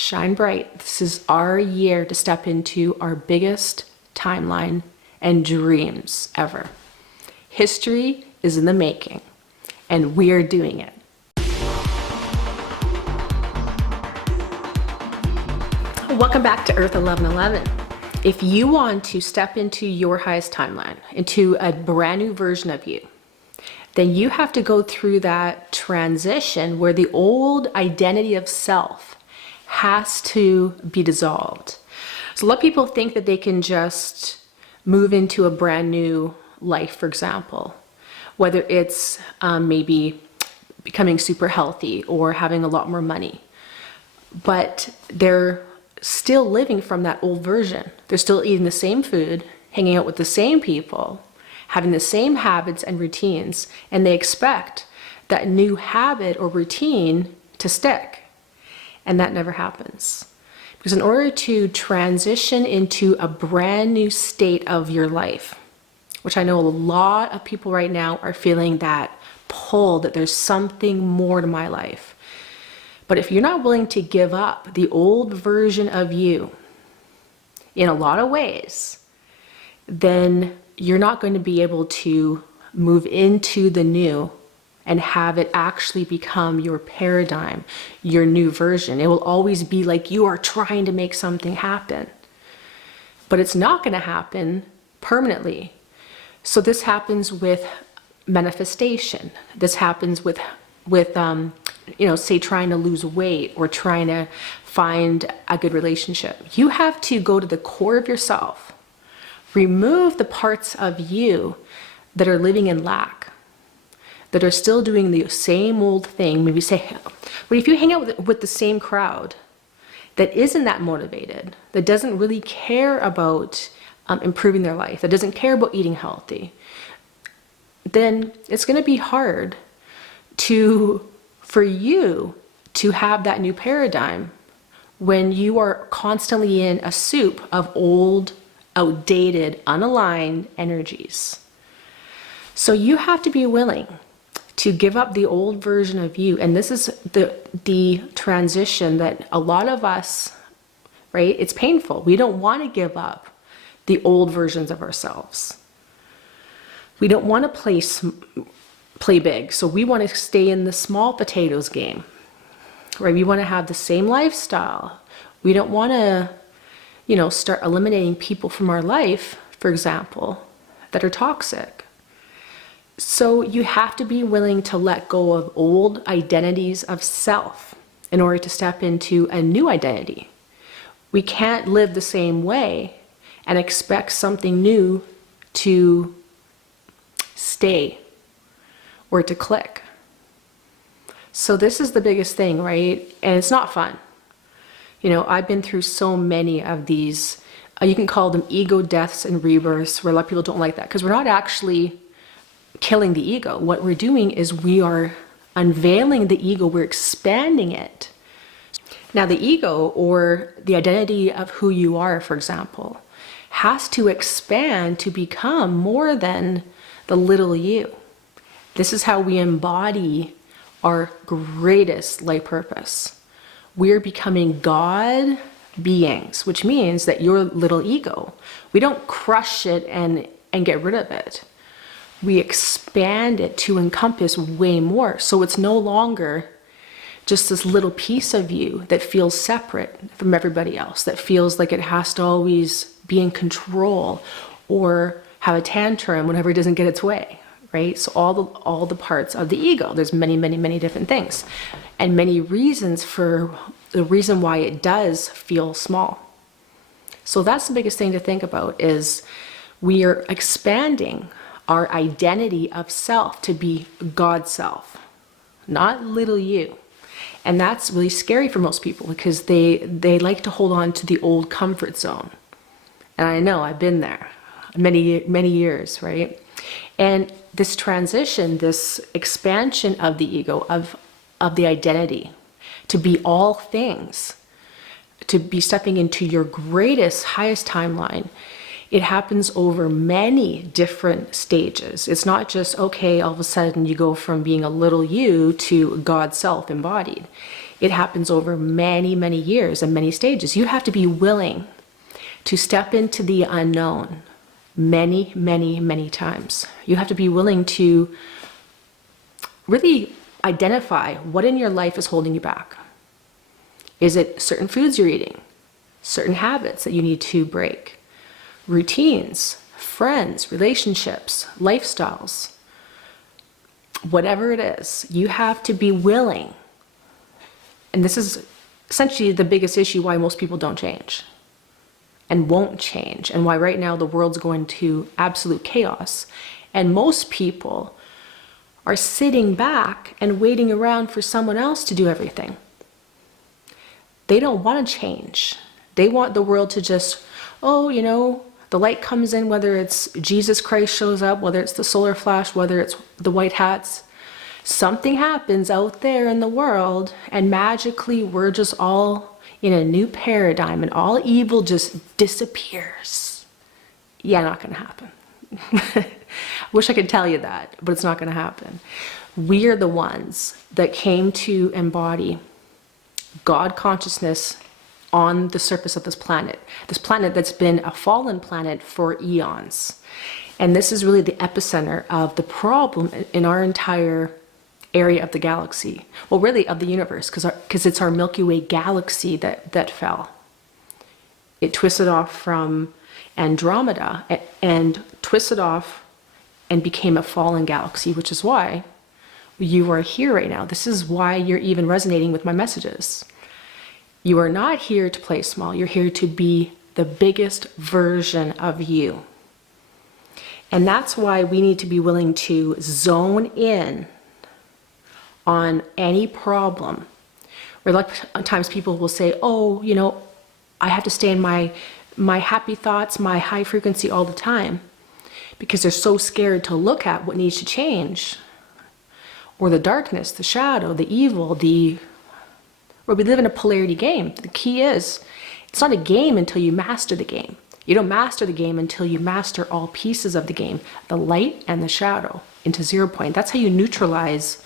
shine bright. This is our year to step into our biggest timeline and dreams ever. History is in the making, and we are doing it. Welcome back to Earth 1111. If you want to step into your highest timeline, into a brand new version of you, then you have to go through that transition where the old identity of self has to be dissolved. So a lot of people think that they can just move into a brand new life, for example, whether it's maybe becoming super healthy or having a lot more money, but they're still living from that old version. They're still eating the same food, hanging out with the same people, having the same habits and routines, and they expect that new habit or routine to stick. And that never happens. Because in order to transition into a brand new state of your life, which I know a lot of people right now are feeling that pull, that there's something more to my life. But if you're not willing to give up the old version of you in a lot of ways, then you're not going to be able to move into the new and have it actually become your paradigm, your new version. It will always be like you are trying to make something happen, but it's not going to happen permanently. So this happens with manifestation. This happens with say trying to lose weight or trying to find a good relationship. You have to go to the core of yourself, remove the parts of you that are living in lack, that are still doing the same old thing. Maybe say, but if you hang out with the same crowd that isn't that motivated, that doesn't really care about improving their life, that doesn't care about eating healthy, then it's going to be hard for you to have that new paradigm when you are constantly in a soup of old, outdated, unaligned energies. So you have to be willing to give up the old version of you. And this is the transition that a lot of us, right? It's painful. We don't want to give up the old versions of ourselves. We don't want to play big. So we want to stay in the small potatoes game, right? We want to have the same lifestyle. We don't want to, start eliminating people from our life, for example, that are toxic. So you have to be willing to let go of old identities of self in order to step into a new identity. We can't live the same way and expect something new to stay or to click. So this is the biggest thing, right? And it's not fun. I've been through so many of these, you can call them ego deaths and rebirths, where a lot of people don't like that, because we're not actually killing the ego. What we're doing is we are unveiling the ego, we're expanding it. Now the ego, or the identity of who you are, for example, has to expand to become more than the little you. This is how we embody our greatest life purpose. We're becoming God beings, which means that your little ego, we don't crush it and get rid of it. We expand it to encompass way more. So it's no longer just this little piece of you that feels separate from everybody else, that feels like it has to always be in control or have a tantrum whenever it doesn't get its way. Right? So all the parts of the ego, there's many, many, many different things and many reasons for the reason why it does feel small. So that's the biggest thing to think about, is we are expanding our identity of self to be God self, not little you. And that's really scary for most people because they like to hold on to the old comfort zone. And I know I've been there many, many years, right? And this transition, this expansion of the ego, of the identity, to be all things, to be stepping into your greatest, highest timeline, it happens over many different stages. It's not just, okay, all of a sudden you go from being a little you to God self embodied. It happens over many, many years and many stages. You have to be willing to step into the unknown many, many, many times. You have to be willing to really identify what in your life is holding you back. Is it certain foods you're eating? Certain habits that you need to break? Routines, friends, relationships, lifestyles? Whatever it is, you have to be willing. And this is essentially the biggest issue why most people don't change and won't change, and why right now the world's going to absolute chaos. And most people are sitting back and waiting around for someone else to do everything. They don't want to change. They want the world to just, oh, you know, the light comes in, whether it's Jesus Christ shows up, whether it's the solar flash, whether it's the white hats. Something happens out there in the world, and magically we're just all in a new paradigm, and all evil just disappears. Yeah, not going to happen. Wish I could tell you that, but it's not going to happen. We are the ones that came to embody God consciousness on the surface of this planet that's been a fallen planet for eons. And this is really the epicenter of the problem in our entire area of the galaxy. Well, really of the universe, because it's our Milky Way galaxy that fell. It twisted off from Andromeda and twisted off and became a fallen galaxy, which is why you are here right now. This is why you're even resonating with my messages. You are not here to play small. You're here to be the biggest version of you. And that's why we need to be willing to zone in on any problem. Where a lot of times people will say, oh, you know, I have to stay in my happy thoughts, my high frequency all the time, because they're so scared to look at what needs to change, or the darkness, the shadow, the evil, where we live in a polarity game. The key is, it's not a game until you master the game. You don't master the game until you master all pieces of the game, the light and the shadow, into 0 point. That's how you neutralize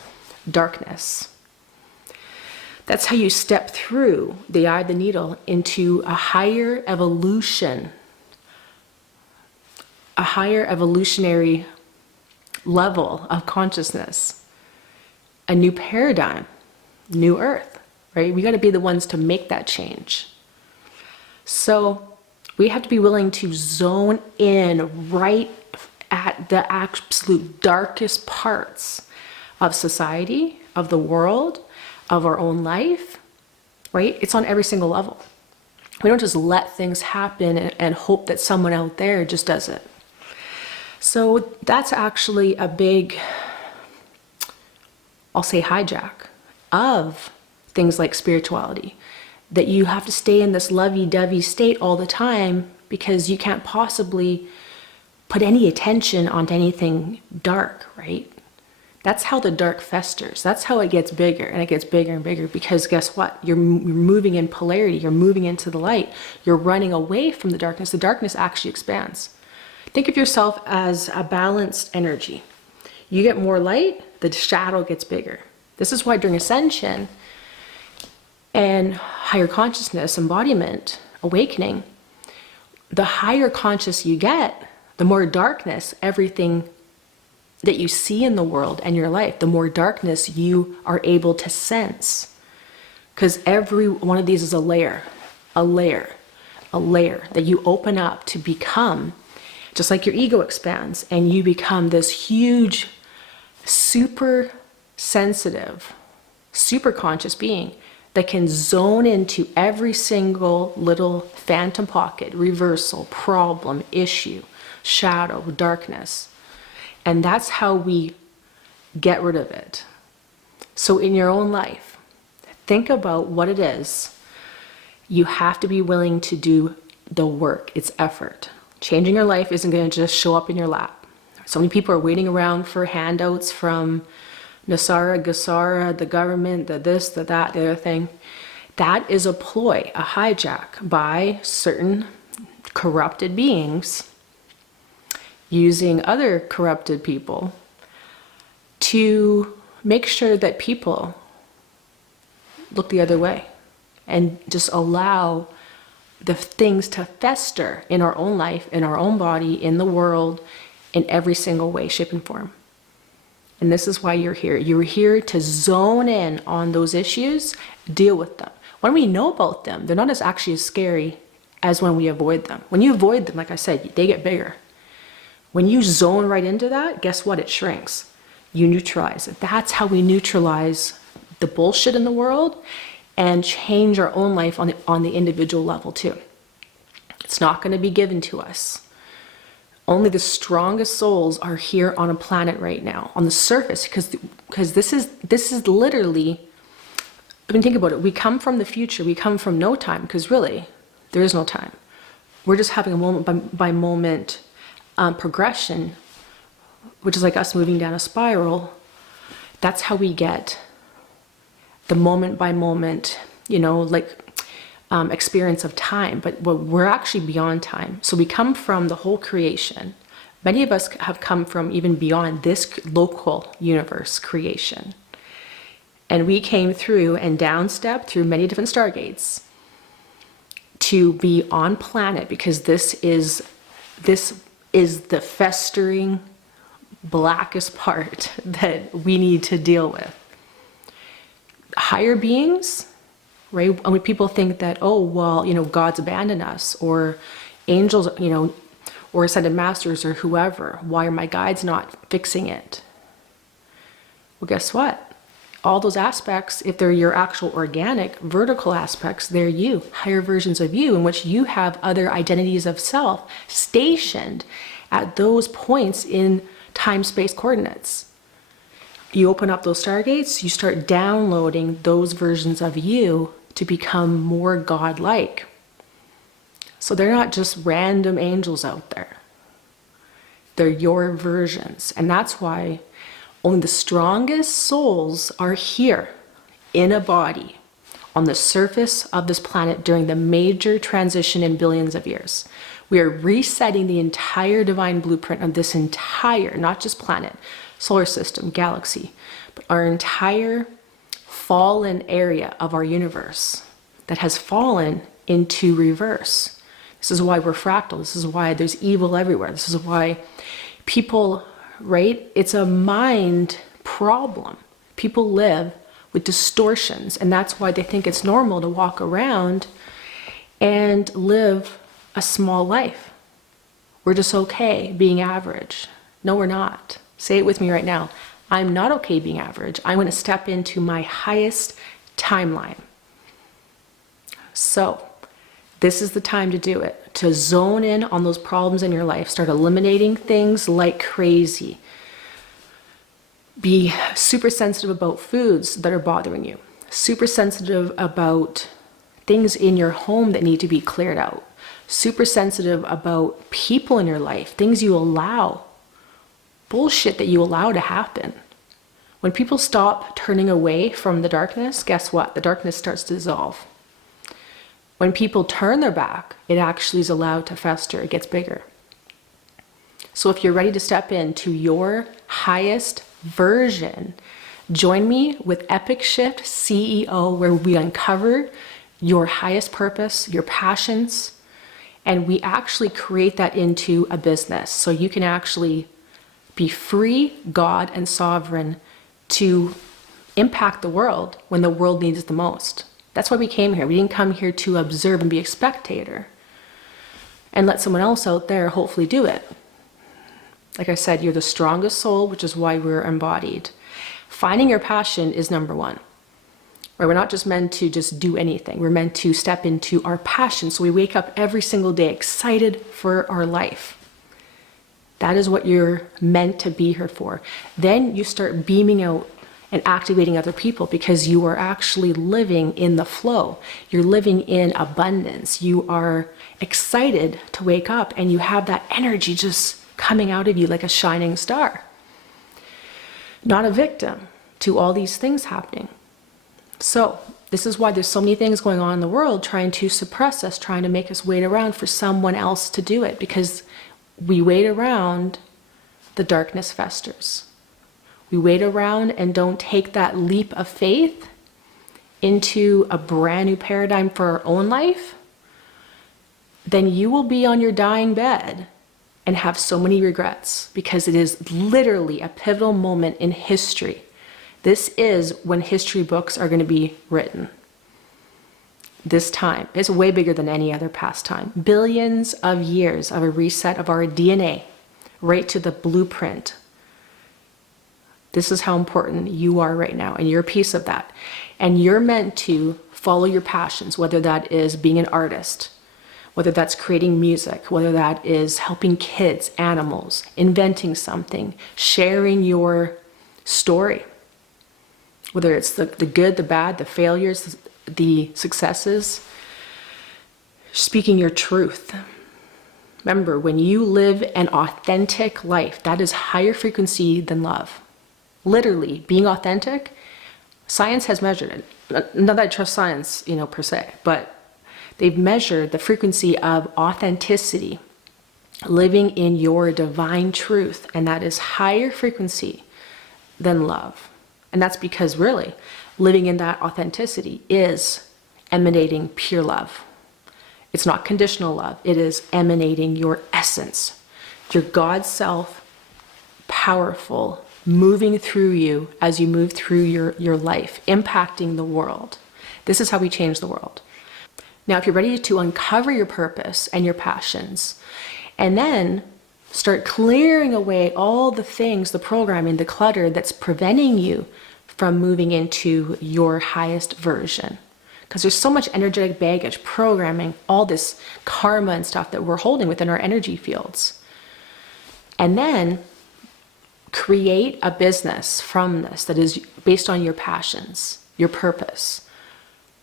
darkness. That's how you step through the eye of the needle into a higher evolution, a higher evolutionary level of consciousness, a new paradigm, new earth, right? We got to be the ones to make that change. So we have to be willing to zone in right at the absolute darkest parts of society, of the world, of our own life, right? It's on every single level. We don't just let things happen and hope that someone out there just does it. So that's actually a big, I'll say, hijack of things like spirituality, that you have to stay in this lovey-dovey state all the time because you can't possibly put any attention onto anything dark, right? That's how the dark festers. That's how it gets bigger, and it gets bigger and bigger, because guess what? You're moving in polarity. You're moving into the light. You're running away from the darkness. The darkness actually expands. Think of yourself as a balanced energy. You get more light, the shadow gets bigger. This is why during Ascension and higher consciousness, embodiment, awakening, the higher conscious you get, the more darkness everything that you see in the world and your life, the more darkness you are able to sense. Because every one of these is a layer that you open up to become, just like your ego expands and you become this huge, super sensitive, super conscious being that can zone into every single little phantom pocket, reversal, problem, issue, shadow, darkness. And that's how we get rid of it. So in your own life, think about what it is. You have to be willing to do the work. It's effort. Changing your life isn't going to just show up in your lap. So many people are waiting around for handouts from Nasara, Gasara, the government, the this, the that, the other thing. That is a ploy, a hijack by certain corrupted beings using other corrupted people to make sure that people look the other way and just allow the things to fester in our own life, in our own body, in the world, in every single way, shape, and form. And this is why you're here. You're here to zone in on those issues, deal with them. When we know about them, they're not as actually as scary as when we avoid them. When you avoid them, like I said, they get bigger. When you zone right into that, guess what? It shrinks. You neutralize it. That's how we neutralize the bullshit in the world and change our own life on the individual level too. It's not going to be given to us. Only the strongest souls are here on a planet right now, on the surface, because this is literally, I mean, think about it. We come from the future. We come from no time, because really, there is no time. We're just having a moment by moment progression, which is like us moving down a spiral. That's how we get the moment by moment, experience of time. But we're actually beyond time. So we come from the whole creation. Many of us have come from even beyond this local universe creation. And we came through and downstepped through many different stargates to be on planet, because this is the festering blackest part that we need to deal with. Higher beings, right? When people think that, oh, well, God's abandoned us, or angels, or ascended masters, or whoever, why are my guides not fixing it? Well, guess what? All those aspects, if they're your actual organic, vertical aspects, they're you, higher versions of you, in which you have other identities of self stationed at those points in time-space coordinates. You open up those stargates, you start downloading those versions of you to become more godlike. So they're not just random angels out there. They're your versions. And that's why only the strongest souls are here in a body on the surface of this planet during the major transition in billions of years. We are resetting the entire divine blueprint of this entire, not just planet, solar system, galaxy, but our entire fallen area of our universe that has fallen into reverse. This is why we're fractal. This is why there's evil everywhere. This is why people, right? It's a mind problem. People live with distortions, and that's why they think it's normal to walk around and live a small life. We're just okay being average. No, we're not. Say it with me right now. I'm not okay being average. I'm going to step into my highest timeline. So this is the time to do it, to zone in on those problems in your life. Start eliminating things like crazy. Be super sensitive about foods that are bothering you. Super sensitive about things in your home that need to be cleared out. Super sensitive about people in your life, things you allow, bullshit that you allow to happen. When people stop turning away from the darkness, guess what? The darkness starts to dissolve. When people turn their back, it actually is allowed to fester. It gets bigger. So if you're ready to step into your highest version, join me with Epic Shift CEO, where we uncover your highest purpose, your passions, and we actually create that into a business. So you can actually be free, God, and sovereign to impact the world when the world needs it the most. That's why we came here. We didn't come here to observe and be a spectator and let someone else out there hopefully do it. Like I said, you're the strongest soul, which is why we're embodied. Finding your passion is number one. Right? We're not just meant to just do anything. We're meant to step into our passion. So we wake up every single day excited for our life. That is what you're meant to be here for. Then you start beaming out and activating other people, because you are actually living in the flow. You're living in abundance. You are excited to wake up, and you have that energy just coming out of you like a shining star. Not a victim to all these things happening. So this is why there's so many things going on in the world trying to suppress us, trying to make us wait around for someone else to do it, because we wait around, the darkness festers. We wait around and don't take that leap of faith into a brand new paradigm for our own life, then you will be on your dying bed and have so many regrets, because it is literally a pivotal moment in history. This is when history books are going to be written. This time is way bigger than any other past time. Billions of years of a reset of our DNA, right to the blueprint. This is how important you are right now, and you're a piece of that. And you're meant to follow your passions, whether that is being an artist, whether that's creating music, whether that is helping kids, animals, inventing something, sharing your story, whether it's the good, the bad, the failures, the successes, speaking your truth. Remember, when you live an authentic life, that is higher frequency than love. Literally, being authentic, science has measured it. Not that I trust science, per se, but they've measured the frequency of authenticity, living in your divine truth, and that is higher frequency than love. And that's because really, living in that authenticity is emanating pure love. It's not conditional love. It is emanating your essence, your God self, powerful, moving through you as you move through your life, impacting the world. This is how we change the world. Now, if you're ready to uncover your purpose and your passions, and then start clearing away all the things, the programming, the clutter that's preventing you from moving into your highest version. Because there's so much energetic baggage, programming, all this karma and stuff that we're holding within our energy fields. And then create a business from this that is based on your passions, your purpose,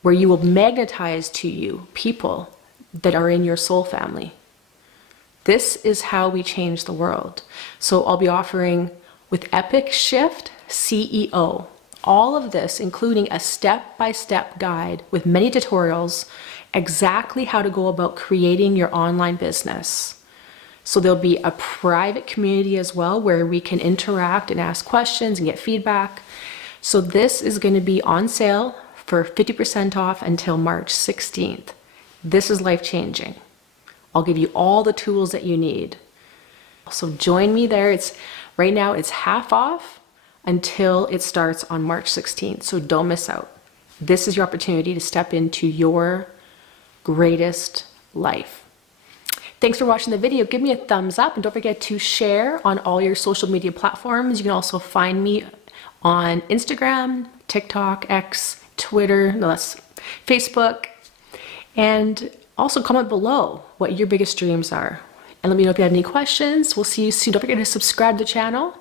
where you will magnetize to you people that are in your soul family. This is how we change the world. So I'll be offering with Epic Shift CEO, all of this, including a step-by-step guide with many tutorials, exactly how to go about creating your online business. So there'll be a private community as well where we can interact and ask questions and get feedback. So this is going to be on sale for 50% off until March 16th. This is life-changing. I'll give you all the tools that you need. So join me there. Right now it's half off until it starts on March 16th. So don't miss out. This is your opportunity to step into your greatest life. Thanks for watching the video. Give me a thumbs up and don't forget to share on all your social media platforms. You can also find me on Instagram, TikTok, X, Twitter, no, that's Facebook, and also comment below what your biggest dreams are. And let me know if you have any questions. We'll see you soon. Don't forget to subscribe to the channel.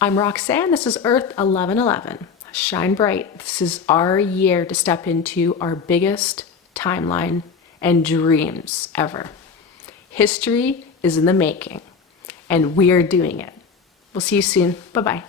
I'm Roxanne. This is EARTH1111. Shine bright. This is our year to step into our biggest timeline and dreams ever. History is in the making, and we are doing it. We'll see you soon. Bye-bye.